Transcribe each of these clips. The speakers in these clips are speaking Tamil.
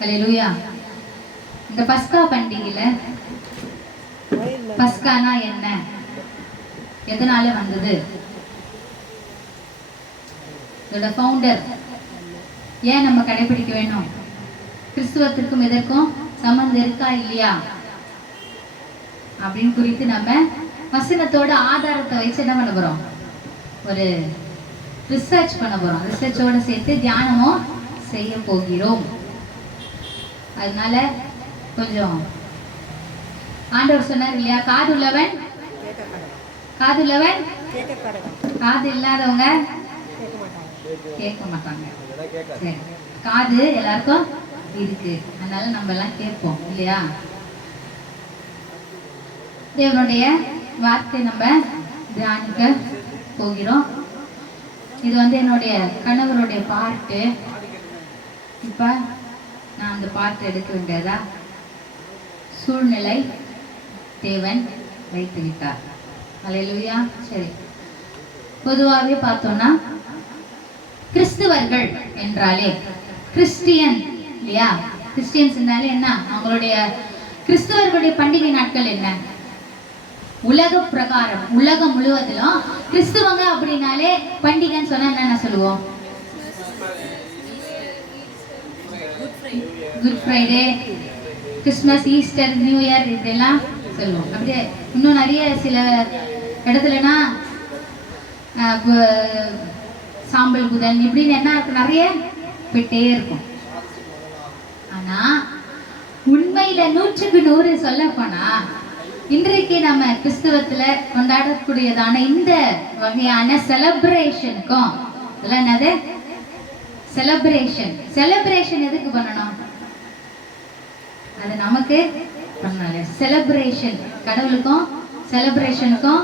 ஹல்லேலூயா. இந்த பஸ்கா பண்டிகையில பஸ்கானா என்ன, எதனால வந்தது, இதோட ஃபவுண்டர் ஏன் நம்ம கடைபிடிக்க வேணும், கிறிஸ்துவத்திற்கும் இதற்கும் சம்பந்தம் இருக்கா இல்லையா அப்படின்னு குறித்து நம்ம வசனத்தோட ஆதாரத்தை வச்சு என்ன பண்ண போறோம், ஒரு ரிசர்ச் பண்ண போறோம். ரிசர்ச்சோட சேர்த்து தியானமும் செய்ய போகிறோம். அதனால கொஞ்சம் ஆண்டவர் சொன்னார் இல்லையா, காது உள்ளவன் காது இல்லாதவங்க கேட்க மாட்டாங்க. சரி, காது எல்லாருக்கும் இருக்கு, அதனால நம்ம எல்லாம் கேட்போம் இல்லையா. தேவனுடைய வார்த்தை நம்ம தியானிக்க போகிறோம். இது என்னுடைய கணவருடைய பாட்டு. இப்ப நான் அந்த பாட்டு எடுக்க வேண்டியதா சூழ்நிலை தேவன் வைத்து விட்டார். அல்லேலூயா. சரி, பொதுவாகவே பார்த்தோம்னா கிறிஸ்துவர்கள் என்றாலே கிறிஸ்டியன் இல்லையா, கிறிஸ்டியன்ஸ்னாலே என்ன, அவங்களுடைய கிறிஸ்தவர்களுடைய பண்டிகை நாட்கள் என்ன, உலக பிரகாரம் உலகம் முழுவதிலும் கிறிஸ்துவங்க அப்படின்னாலே பண்டிகைன்னு சொன்னா என்ன சொல்லுவோம், good Friday, Christmas, Easter, new year இதெல்லாம் சொல்லுவோம். அப்படியே இன்னும் நிறைய சில இடத்துலனா சாம்பல் புதன் இப்படின்னு என்ன இருக்கு, நிறைய போயிட்டே இருக்கும். ஆனா உண்மையில 100% சொல்ல போனா இன்றைக்கு நம்ம கிறிஸ்துவத்துல கொண்டாடக்கூடியதான இந்த வகையான செலிப்ரேஷனுக்கும் இதெல்லாம் என்னது, செலிப்ரேஷன் எதுக்கு பண்ணணும், அது நமக்கு பண்ணல. செலிப்ரேஷன் கடவுளுக்கும் செலிப்ரேஷனுக்கும்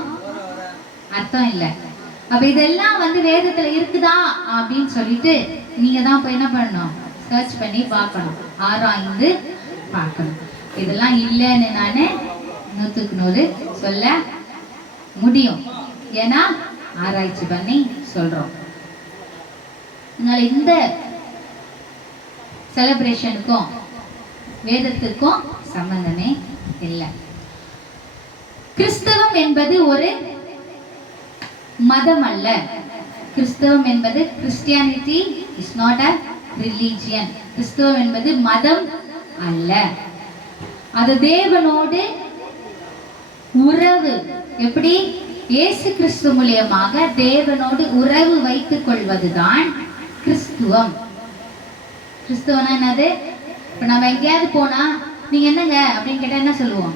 அர்த்தம் இல்லை. அப்ப இதெல்லாம் வேதத்துல இருக்குதா அப்படின்னு சொல்லிட்டு நீங்க தான் போய் என்ன பண்ணணும், சர்ச் பண்ணி பார்க்கணும், ஆராய்ந்து பார்க்கணும். இதெல்லாம் இல்லைன்னு நானு 100% சொல்ல முடியும், ஏன்னா ஆராய்ச்சி பண்ணி சொல்றோம். அதனால இந்த செலிப்ரேஷனுக்கும் வேதத்துக்கும் சம்பந்தமே இல்லை. கிறிஸ்தவம் என்பது ஒரு மதம் அல்ல. கிறிஸ்தவம் என்பது Christianity is not a religion. கிறிஸ்தவம் என்பது மதம் அல்ல, அது தேவனோடு உறவு. எப்படி, இயேசு கிறிஸ்து மூலமாக தேவனோடு உறவு வைத்துக் கொள்வதுதான் கிறிஸ்துவம். கிறிஸ்துவனா என்னது, இப்ப நம்ம எங்கேயாவது போனா நீங்க என்னங்க அப்படின்னு கேட்டா என்ன சொல்லுவோம்,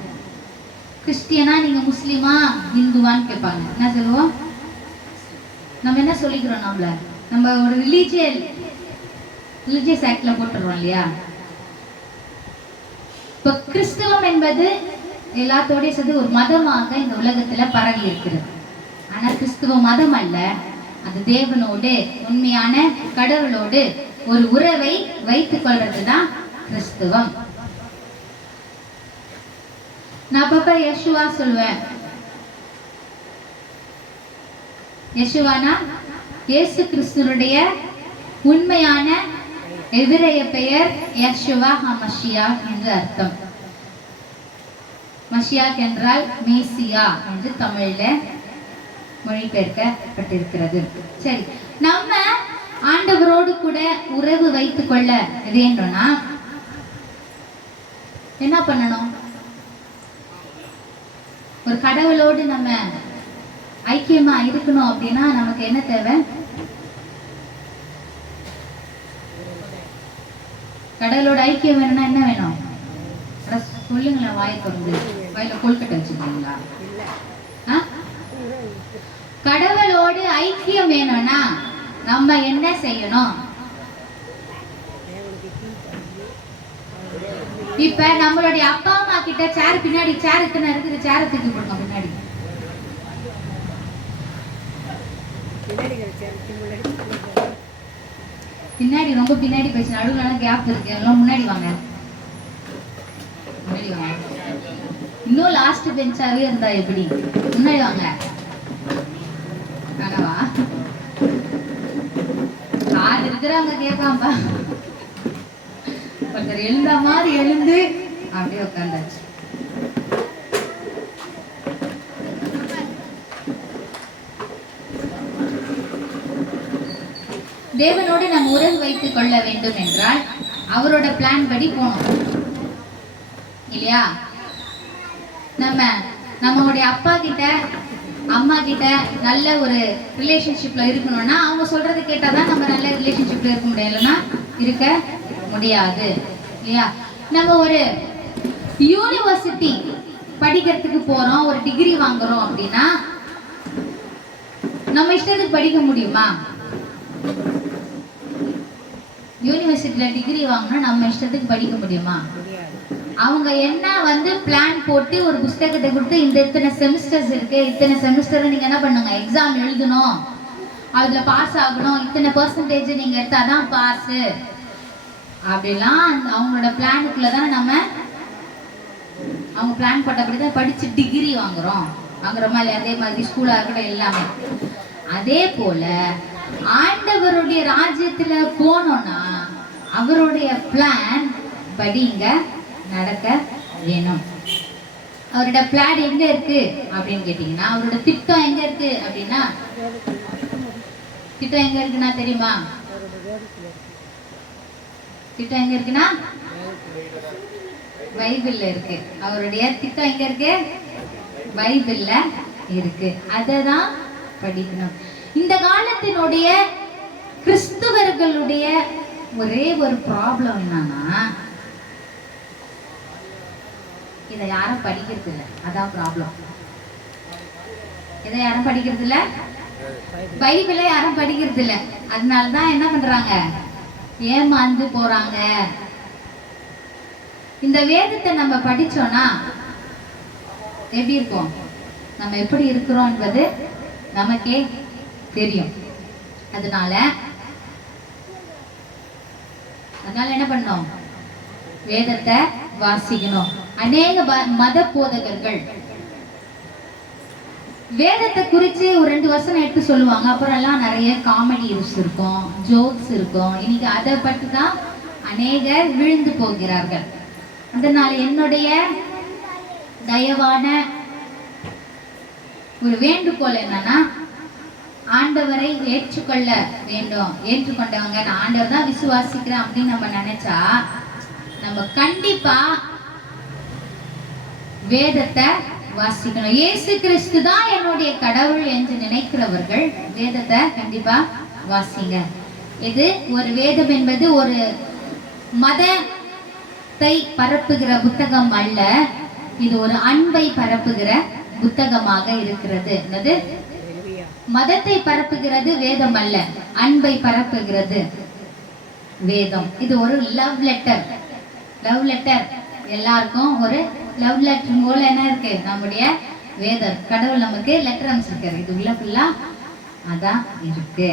கிறிஸ்டியனா, நீங்க முஸ்லிமா, இந்துவான்னு கேட்பாங்க. என்ன சொல்லுவோம், நம்ம என்ன சொல்லிக்கிறோம், நம்ம ஒரு ரிலீஜியஸ் ஆக்ட்ல போட்டுறோம் இல்லையா. இப்ப கிறிஸ்தவம் என்பது எல்லாத்தோடய சேர்ந்து ஒரு மதமாக இந்த உலகத்துல பரவி இருக்கிறது. ஆனா கிறிஸ்துவ மதம் அல்ல, அது தேவனோடு உண்மையான கடவுளோடு ஒரு உறவை வைத்துக் கொள்றதுதான் கிறிஸ்துவம். நான் அப்பப்ப யேசுவா சொல்லுவேன். யேசுவானா இயேசு கிறிஸ்துனுடைய உண்மையான எபிரேய பெயர் யெஷுவா ஹமஷியாக் என்று அர்த்தம். மஷியாக் என்றால் மேசியா என்று தமிழ்ல மொழிபெயர்க்கப்பட்டிருக்கிறது. சரி, நம்ம ஆண்டவரோடு கூட உறவு வைத்துக் கொள்ள வேண்டும்னா என்ன பண்ணணும், ஒரு கடவுளோடு நம்ம ஐக்கியமா இருக்கணும் அப்படின்னா நமக்கு என்ன தேவை, கடவுளோட ஐக்கியம் வேணும்னா என்ன வேணும், சொல்லுங்களேன், வாயை திறந்து. வாயில கொழுக்கட்டை வச்சுக்கீங்களா? கடவுளோடு ஐக்கியம் வேணும்னா நம்ம என்ன செய்யணும், இப்ப நம்மளுடைய அப்பா அம்மா கிட்ட சேர் பின்னாடி, சேர் இத்தனை இருக்குது, சேரை தூக்கி போடுங்க பின்னாடி. பின்னாடி ரொம்ப பின்னாடி போயிடுச்சு, நடுவுல கேப் இருக்கு, எல்லாம் முன்னாடி வாங்க, முன்னாடி வாங்க. இன்னும் லாஸ்ட் பெஞ்சாவே இருந்தா எப்படி, முன்னாடி வாங்க. கனவா காது இருக்கிறவங்க கேட்காம்பா. ஒருத்தர் எழுந்த மாதிரி எழுந்து அப்படியே உட்கார்ந்தாச்சு. தேவனோடு நாம் உறவு வைத்துக் கொள்ள வேண்டும் என்றால் அவரோட பிளான் படி போகணும் இல்லையா? நம்மளுடைய அப்பா கிட்ட அம்மா கிட்ட நல்ல ஒரு ரிலேஷன்ஷிப்ல இருக்கணும்னா அவங்க சொல்றது கேட்டாதான் நம்ம நல்ல ரிலேஷன்ஷிப்ல இருக்க முடியும், இல்லைன்னா இருக்க முடியாது இல்லையா? நம்ம ஒரு யூனிவர்சிட்டி படிக்கிறதுக்கு போறோம், ஒரு டிகிரி வாங்குறோம் அப்படின்னா நம்ம இஷ்டத்துக்கு படிக்க முடியுமா? யூனிவர்சிட்டியில டிகிரி வாங்கினா நம்ம இஷ்டத்துக்கு படிக்க முடியுமா? அவங்க என்ன பிளான் போட்டு ஒரு புத்தகத்தை கொடுத்து இந்த இத்தனை செமிஸ்டர்ஸ் இருக்கு, இத்தனை செமிஸ்டர் நீங்க என்ன பண்ணுங்க, எக்ஸாம் எழுதணும், அதுல பாஸ் ஆகணும், இத்தனை பெர்சன்டேஜ் நீங்க எடுத்தாதான் பாஸ் அப்படிலாம் அவங்களோட பிளானுக்குள்ளதான் நம்ம அவங்க பிளான் போட்டபடிதான் படிச்சு டிகிரி வாங்குறோமா இல்லையா? அதே மாதிரி ஸ்கூலா இருக்கட்டும் எல்லாமே. அதே போல ஆண்டவருடைய ராஜ்யத்துல போனோம்னா அவருடைய பிளான் படி இங்க நடக்க வேணும். அவரோட பிளான் எங்க இருக்கு அப்படின்னு கேட்டீங்கன்னா, அவரோட திட்டம் எங்க இருக்கு அப்படின்னா, திட்டம் எங்க இருக்குன்னா தெரியுமா? திட்டம் எங்க இருக்குன்னா பைபிள்ல இருக்கு. அவருடைய திட்டம் எங்க இருக்கு? பைபிள்ல இருக்கு. அததான் படிக்கணும். இந்த காலத்தினுடைய கிறிஸ்துவர்களுடைய ஒரே ஒரு ப்ராப்ளம் என்னன்னா, இதை யாரும் படிக்கிறது இல்லை. அதான் ப்ராப்ளம். இதை யாரும் படிக்கிறது இல்லை, பைபிளை யாரும் படிக்கிறது இல்லை. அதனாலதான் என்ன பண்றாங்க, ஏமாந்து போறாங்க. இந்த வேதத்தை நம்ம படிச்சோம்னா எப்படி இருக்கும், நம்ம எப்படி இருக்கிறோம் என்பது நமக்கே தெரியும். அதனால என்ன பண்ணோம், வேதத்தை வாசிக்கணும். அநேக மத போதகர்கள் வேதத்தை குறித்து ஒரு 2 வசனம் எடுத்து சொல்லுவாங்க. அப்புறம் எல்லாம் நிறைய காமெடி இருக்கும், ஜோக்ஸ் இருக்கும். இன்னைக்கு அதை பற்றி தான் அநேகர் விழுந்து போகிறார்கள். அதனால என்னுடைய தயவான ஒரு வேண்டுகோள் என்னன்னா, ஆண்டவரை ஏற்றுக்கொள்ள வேண்டும். ஏற்றுக்கொண்டவங்க நான் ஆண்டவர் தான் விசுவாசிக்கிறேன் அப்படின்னு நம்ம நினைச்சா நம்ம கண்டிப்பா வேதத்தை வாசிக்கணும். இயேசு கிறிஸ்து தான் என்னுடைய கடவுள் என்று நினைக்கிறவர்கள் வேதத்தை கண்டிப்பா வாசிங்க. இது ஒரு வேதம் என்பது ஒரு மதத்தை பரப்புகிற புத்தகம் அல்ல, இது ஒரு அன்பை பரப்புகிற புத்தகமாக இருக்கிறது. என்னது? மதத்தை பரப்புகிறது வேதம் அல்ல, அன்பை பரப்புகிறது வேதம். இது ஒரு லவ் லெட்டர். லவ் லெட்டர் எல்லாருக்கும் ஒரு லவ் லெட்டர் போல என்ன இருக்கு, நம்முடைய வேதம். கடவுள் நமக்கு லெட்டர் அனுப்பிச்சிருக்காரு, இது உள்ள ஃபுல்லா அதான் இருக்கு.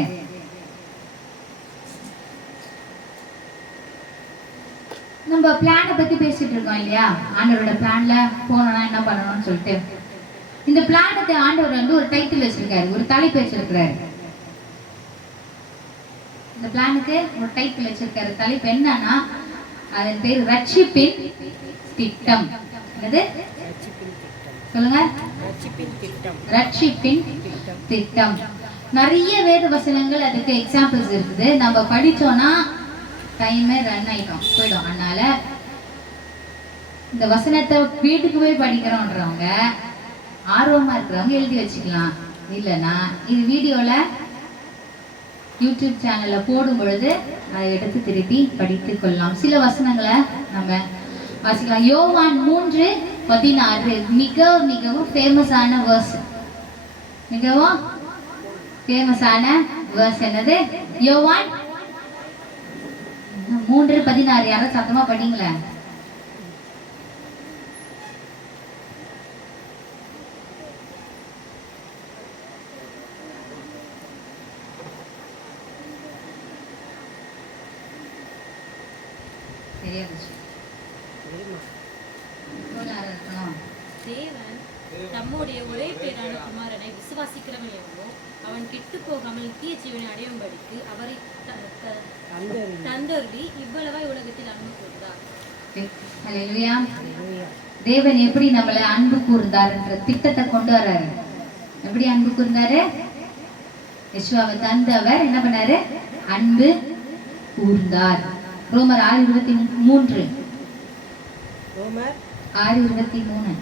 நம்ம பிளானை பத்தி பேசிட்டு இருக்கோம் இல்லையா? ஆண்டவரோட பிளான்ல போனோம்னா என்ன பண்ணணும்னு சொல்லிட்டு இந்த பிளானுக்கு ஆண்டவர் ஒரு டைட்டில் வச்சிருக்காரு, ஒரு தலைப்பு வச்சிருக்கிறாரு. இந்த பிளானுக்கு ஒரு டைட்டில் வச்சிருக்காரு. தலைப்பு என்னன்னா, அதன் பேர் ரட்சிப்பின் திட்டம். என்னது சொல்லுங்க? ரட்சிப்பின் திட்டம். நிறைய வேத வசனங்கள் அதுக்கு எக்ஸாம்பிள்ஸ் இருக்குது. நம்ம படிச்சோம்னா டைமே ரன் ஆயிட்டோம் போயிடும். அதனால இந்த வசனத்தை வீட்டுக்கு போய் படிக்கிறோன்றவங்க, ஆர்வமா இருக்கிறவங்க எழுதி வச்சுக்கலாம். இல்லைன்னா இது வீடியோல யூடியூப் சேனல்ல போடும் பொழுது அதை எடுத்து திருப்பி படித்துக் கொள்ளலாம். சில வசனங்களை நம்ம வாசிக்கலாம். யோவான் 3:16 மிகவும் ஃபேமஸான வேர்ஸ். மிகவும் ஃபேமஸான வேர்ஸ் என்னது? யோவான் 3:16. யாரும் சத்தமா படிங்களேன். தேவன் தம்முடைய ஒரே பேரான குமாரனை விசுவாசிக்கிறவன் எவனோ அவன் கெட்டு போகாமல் நித்திய ஜீவனை அடையும்படிக்கு அவரை தந்தருளி இவ்வளவாய் உலகத்தில் அன்பு கூர்ந்தார். ஹல்லேலூயா. தேவன் எப்படி நம்மளை அன்பு கூர்ந்தார்ன்ற திட்டத்தை கொண்டு வர்றாரு. எப்படி அன்பு கூர்ந்தாரு? யெஷுவாவை தந்தவர் என்ன பண்ணாரு? அன்பு கூர்ந்தார். ரோமர் 6:23. ரோமர் 6:23.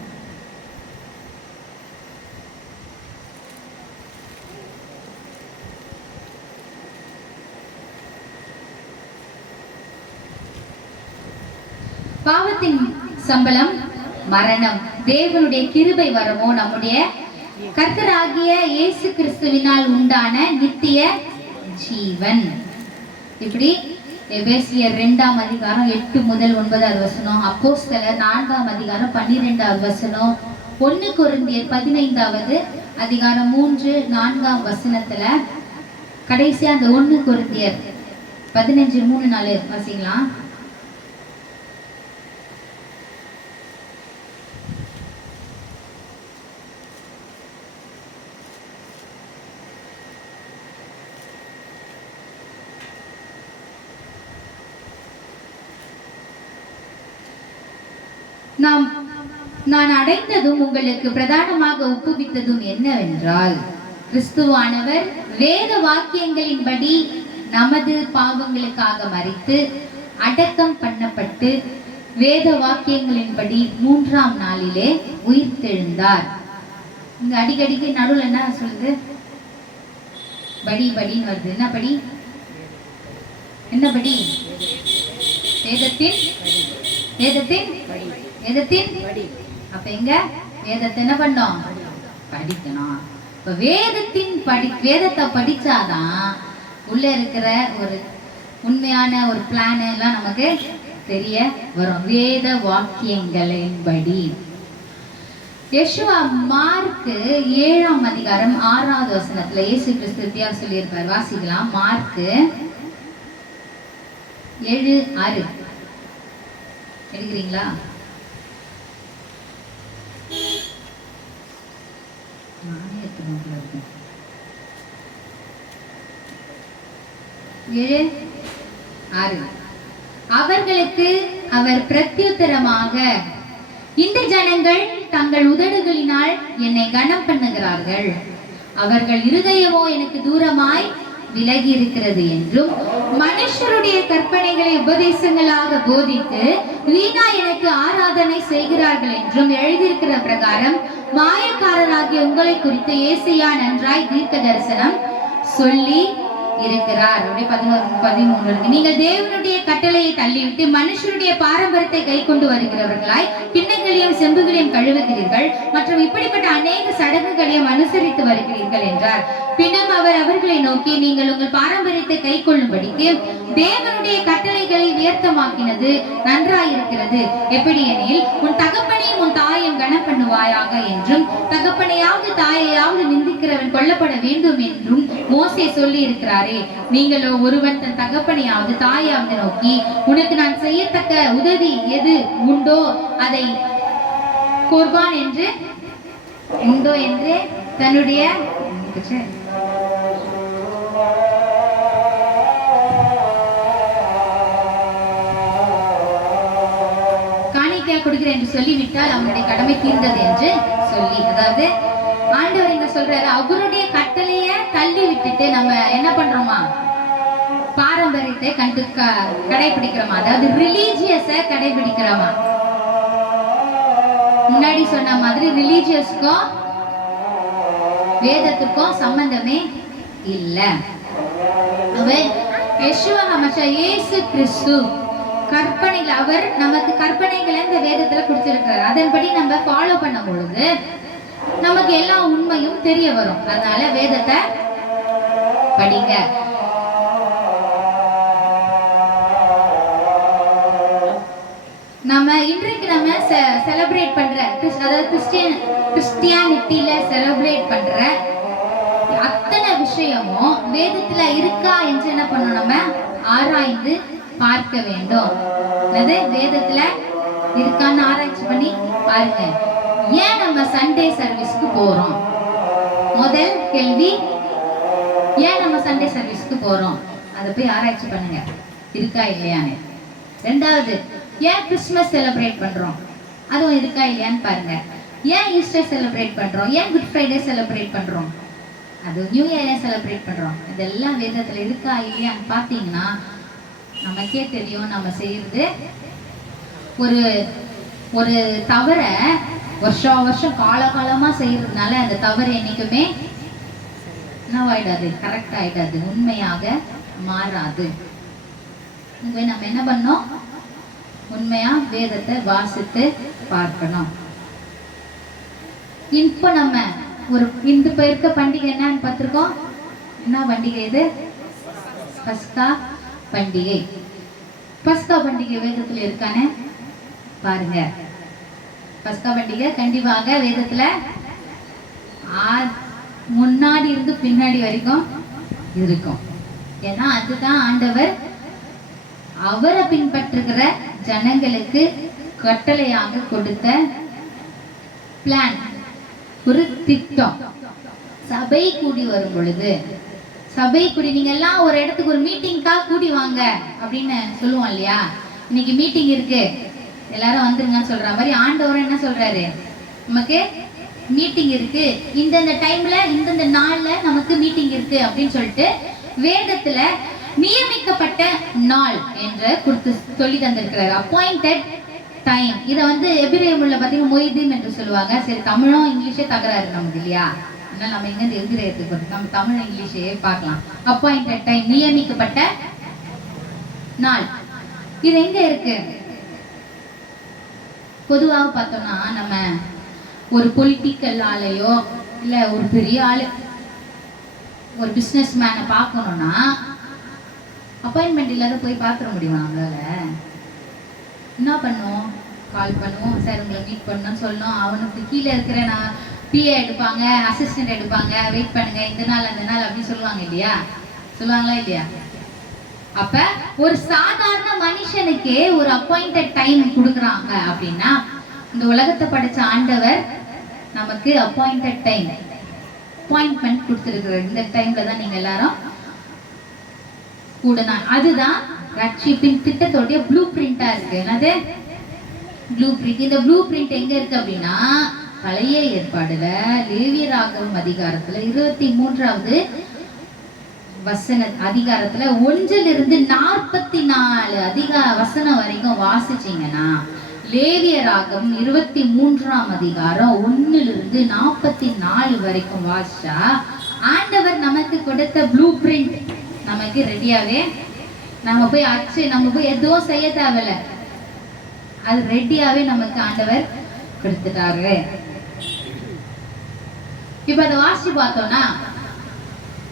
பாவத்தின் சம்பளம் மரணம், தேவனுடைய கிருபை வரமோ நம்முடைய கர்த்தராகிய இயேசு கிறிஸ்துவினால் உண்டான நித்திய ஜீவன். இப்படி எபேசியர் 2ஆம் அதிகாரம் 8 முதல் 9வது வசனம், அப்போஸ்தலர் 4ஆம் அதிகாரம் 12வது வசனம், 1 கொரிந்தியர் 15வது அதிகாரம் 3, 4ஆம் வசனத்துல கடைசியா அந்த 1 கொரிந்தியர் 15, 3, 4 வாசிக்கலாம். நான் அடைந்ததும் உங்களுக்கு பிரதானமாக ஒப்புவித்ததும் என்னவென்றால், கிறிஸ்துவானவர் வேத வாக்கியங்களின்படி நமது பாவங்களுக்காக மரித்து அடக்கம் பண்ணப்பட்டு வேத வாக்கியங்களின்படி 3ஆம் நாளிலே உயிர்த்தெழுந்தார். இங்க அடிக்கடிக்கு நடுவில் என்ன சொல்லுது? படி படின்னு வருது. என்ன படி? என்ன படி? வேதத்தின் வேதத்தின் வேதத்தின். அப்ப எங்க வேதத்தை என்ன பண்ணோம்? படிக்கணும். இப்ப வேதத்தை படிச்சாதான் உள்ள இருக்கிற ஒரு உண்மையான ஒரு பிளான் எல்லாம் நமக்கு தெரிய வரும். வேத வாக்கியங்களின்படி. யெஷுவா மார்க் 7ஆம் அதிகாரம் 6வது வசனத்துல இயேசு கிறிஸ்து வித்தியாசம் சொல்லியிருப்பார். வாசிக்கலாம். மார்க் 7:6 எடுக்கிறீங்களா? அவர்களுக்கு அவர் பிரத்யுத்தரமாக, இந்த ஜனங்கள் தங்கள் உதடுகளினால் என்னை கனம் பண்ணுகிறார்கள், அவர்கள் இருதயமோ எனக்கு தூரமாய் விலகி இருக்கிறது என்றும், மனுஷருடைய கற்பனைகளை உபதேசங்களாக போதித்து வீணா எனக்கு ஆராதனை செய்கிறார்கள் என்றும் எழுதியிருக்கிற பிரகாரம் மாயக்காரராகிய உங்களை குறித்து ஏசாயா நன்றாய் தீர்க்க தரிசனம் சொல்லி இருக்கிறார். 11-13. நீங்கள் தேவனுடைய கட்டளையை தள்ளிவிட்டு மனுஷருடைய பாரம்பரியத்தை கை கொண்டு வருகிறவர்களாய் கிண்ணங்களையும் செம்புகளையும் கழுவுகிறீர்கள் மற்றும் இப்படிப்பட்ட அநேக சடங்குகளையும் அனுசரித்து வருகிறீர்கள் என்றார். பின்னும் அவர் அவர்களை நோக்கி, நீங்கள் உங்கள் பாரம்பரியத்தை கை கொள்ளும்படிக்கு தேவனுடைய கட்டளைகளை வியர்த்தமாக்கினது நன்றாயிருக்கிறது. எப்படி எனில், உன் தகப்பனையும் உன் தாயையும் கனம் பண்ணுவாயாக என்றும், தகப்பனையாவது தாயையாவது நிந்திக்கிறவன் கொல்லப்பட வேண்டும் என்றும் மோசே சொல்லி இருக்கிறாரே. நீங்களோ ஒருவன் தன் தகப்பனையாவது தாயாவது நோக்கி, உனக்கு நான் செய்யத்தக்க உதவி எது உண்டோ அதை கோர்பான் என்று உண்டோ என்று தன்னுடைய காணிக்கையா கொடுக்கிறேன் என்று சொல்லிவிட்டால் அவனுடைய கடமை தீர்ந்தது என்று சொல்லி, அதாவது ஆண்டவர் என்ன சொல்றாரு? அவருடைய கட்டளைய தள்ளி விட்டுட்டு நம்ம என்ன பண்றோமா? பாரம்பரியத்தை கடைபிடிக்கிறோமா? அதாவது ரிலீஜியஸ கடைபிடிக்கிறோமா? முன்னாடி சொன்ன மாதிரி ரிலீஜியஸ்க்கும் வேதத்துக்கும் சம்பந்தமே இல்ல. யெஷுவா ஹமஷா இயேசு கிறிஸ்து கற்பனைகள், அவர் நமக்கு கற்பனைகளை இந்த வேதத்துல கொடுத்திருக்கிறார். அதன்படி நம்ம ஃபாலோ பண்ண பொழுது நமக்கு எல்லா உண்மையும் தெரிய வரும். அதனால வேதத்தை படிங்க. நம்ம இன்றைக்கு நம்ம செலிப்ரேட் பண்ற, அதாவது கிறிஸ்டியானிட்டியில செலிப்ரேட் பண்ற அத்தனை விஷயமும் வேதத்துல இருக்கா என்று என்ன பண்ணணும்? நம்ம ஆராய்ந்து பார்க்க வேண்டும். அது வேதத்துல இருக்கான்னு ஆராய்ச்சி பண்ணி பாருங்க. ஏன் நம்ம சண்டே சர்வீஸ்க்கு போறோம்? முதல் கேள்வி, ஏன் நம்ம சண்டே சர்வீஸ்க்கு போறோம்? அதை போய் ஆராய்ச்சி பண்ணுங்க, இருக்கா இல்லையான்னு. ரெண்டாவது, ஏன் கிறிஸ்மஸ் செலிப்ரேட் பண்றோம்? அதுவும் இருக்கா இல்லையான்னு பாருங்க. ஏன் ஈஸ்டர் செலிப்ரேட் பண்றோம்? ஏன் குட் ஃப்ரைடே செலிப்ரேட் பண்றோம்? அது நியூ இயர் ஏன் செலிப்ரேட் பண்றோம்? இதெல்லாம் வேதத்துல இருக்கா இல்லையான்னு பார்த்தீங்கன்னா நமக்கே தெரியும். நம்ம செய்யறது ஒரு ஒரு தவற வருஷம் காலகாலமா செய்யறதுனால அந்த தவறு என்னைக்குமே என்னவாயிடாது, கரெக்ட் ஆயிடாது, உண்மையாக மாறாது. நம்ம என்ன பண்ணோம்? உண்மையா வேதத்தை வாசித்து பார்க்கணும். இப்போ நம்ம இந்த இருக்க பண்டிகை என்னன்னு பார்த்திருக்கோம். என்ன பண்டிகை இது? பஸ்கா பண்டிகை. பஸ்கா பண்டிகை வேதத்துல இருக்கானே பாருங்க. பஸ்கா பண்டிகை கண்டிப்பாக வேதத்துல முன்னாடி இருந்து பின்னாடி வரைக்கும் இருக்கும். ஏன்னா அதுதான் ஆண்டவர் அவரை பின்பற்றுகிற ஜனங்களுக்கு கட்டளையாக கொடுத்த பிளான், ஒரு திட்டம். சபை கூடி வரும் பொழுது, சபை கூடி நீங்க எல்லாம் ஒரு இடத்துக்கு ஒரு மீட்டிங்காக கூடி வாங்க அப்படின்னு சொல்லுவோம் இல்லையா? இன்னைக்கு மீட்டிங் இருக்கு, எல்லாரும் வந்துருங்கன்னு சொல்ற மாதிரி ஆண்டவர் என்ன சொல்றாரு? நமக்கு மீட்டிங் இருக்கு, இந்தந்த டைம்ல இந்தந்த நாள்ல நமக்கு மீட்டிங் இருக்கு அப்படின்னு சொல்லிட்டு வேதத்துல நியமிக்கப்பட்ட நாள் என்று கொடுத்து சொல்லி தந்திருக்கிறார். Appointed time. இதை எபிரேயமுள்ள பாத்தீங்கன்னா மொய்தீம் என்று சொல்லுவாங்க. சரி, தமிழும் இங்கிலீஷே தகராறு நமக்கு இல்லையா? அதனால நம்ம எங்க எபிரேயத்துக்கு நம்ம தமிழ் இங்கிலீஷே பார்க்கலாம். அப்பாயிண்டட் டைம், நியமிக்கப்பட்ட நாள். இது எங்க இருக்கு? பொதுவாக பார்த்தோம்னா நம்ம ஒரு பொலிட்டிக்கல் ஆளையோ இல்ல ஒரு பெரிய ஆளு, ஒரு பிசினஸ் மேனை பார்க்கணும்னா அப்பாயின்மெண்ட் இல்லாத போய் பார்த்துட முடியுமா? நம்மளால என்ன பண்ணுவோம்? கால் பண்ணுவோம், சார் உங்களை மீட் பண்ணணும்னு சொல்லணும். அவனுக்கு கீழே இருக்கிற நான் பிஏ எடுப்பாங்க, அசிஸ்டன்ட் எடுப்பாங்க, வெயிட் பண்ணுங்க, இந்த நாள் அந்த நாள் அப்படின்னு சொல்லுவாங்க இல்லையா? சொல்லுவாங்களா இல்லையா? அப்ப ஒரு சாதாரண மனுஷனுக்கே ஒரு அப்பாயிண்டட் டைம் கொடுக்குறாங்க அப்படின்னா இந்த உலகத்தை படைச்ச ஆண்டவர் நமக்கு அப்பாயிண்டட் டைம், அப்பாயின்மெண்ட் கொடுத்துருக்கிறார். இந்த டைம்ல தான் நீங்க எல்லாரும் கூடனா. அதுதான் ரட்சிப்பின் திட்டத்தோடைய ப்ளூ பிரிண்டா இருக்கு. என்னது ப்ளூ பிரிண்ட்? இந்த ப்ளூ பிரிண்ட் எங்க இருக்கு அப்படின்னா பழைய ஏற்பாடுல லேவியராகமம் அதிகாரத்துல 23வது அதிகாரத்துல 1 - 44 வசனம் வரைக்கும் வாசிச்சீங்கன்னா லேவியராகமம் 23ஆம் அதிகாரம் 1 - 44 வரைக்கும் வாசிச்சா ஆண்டவர் நமக்கு கொடுத்த ப்ளூ பிரிண்ட் நமக்கு ரெடியாவே, நம்ம போய் எதுவும் செய்ய தேவையில்ல, அது ரெடியாவே நமக்கு ஆண்டவர் கொடுத்துட்டாரு. இப்ப அதை வாசிச்சு பார்த்தோம்னா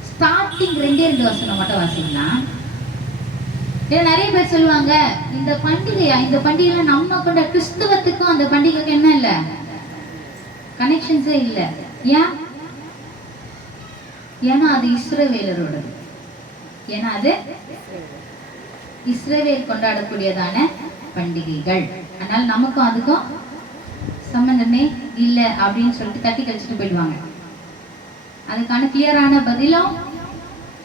ஸ்டார்டிங் 2 வசனம் மட்டும் வாசிக்கலாம். நிறைய பேர் சொல்லுவாங்க இந்த பண்டிகைல நம்ம கொண்ட கிறிஸ்துவத்துக்கும் அந்த பண்டிகைக்கு என்ன இல்ல, கனெக்ஷன்ஸே இல்ல. ஏன்னா அது இஸ்ரவேலரோடது. ஏன்னா அது இஸ்ரவேல் கொண்டாடக்கூடியதான பண்டிகைகள். அதனால நமக்கும் அதுக்கும் சம்பந்தமே இல்ல அப்படின்னு சொல்லிட்டு தட்டி கழிச்சுட்டு போயிடுவாங்க. அதுக்கான கிளியரான பதிலும்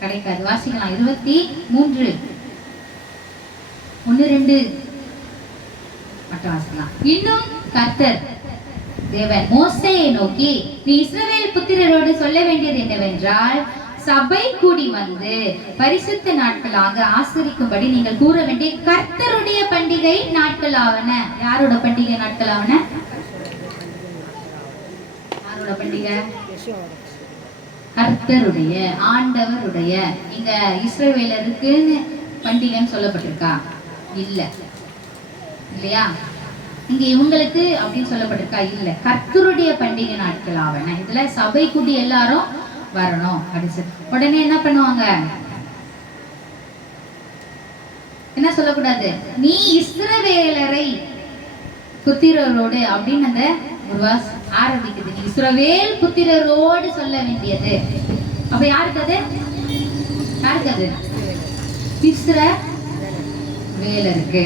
கிடைக்காது. வாசிக்கலாம். 23 1 2 மட்டும் வாசிக்கலாம். இன்னும் கர்த்தர் தேவன் மோசேயை நோக்கி, நீ இஸ்ரவேல் புத்திரரோடு சொல்ல வேண்டியது என்னவென்றால், சபை கூடி வந்து பரிசுத்த நாட்களாக ஆசரிக்கும்படி நீங்கள் கூற வேண்டிய கர்த்தருடைய பண்டிகை நாட்கள் ஆவன. யாரோட பண்டிகை நாட்கள் ஆவன? யாரோட பண்டிகை? கர்த்தருடைய, ஆண்டவருடைய. இங்க இஸ்ரவேலருக்கு பண்டிகைன்னு சொல்லப்பட்டிருக்கா? இல்ல, இல்லையா? இங்க இவங்களுக்கு அப்படின்னு சொல்லப்பட்டிருக்கா? இல்ல. கர்த்தருடைய பண்டிகை நாட்கள் ஆவன. இதுல சபை கூடி எல்லாரும் வரணும். உடனே என்ன பண்ணுவாங்க? என்ன சொல்லக்கூடாது? நீ இஸ்ரவேலரை புத்திரரோடு அப்படின்னு அந்த ஆரம்பிக்குது. நீ இஸ்ரவேல் புத்திரரோடு சொல்ல வேண்டியது. அப்ப யாருக்கு அது? யாருக்கு அது? இஸ்ரவேலருக்கு.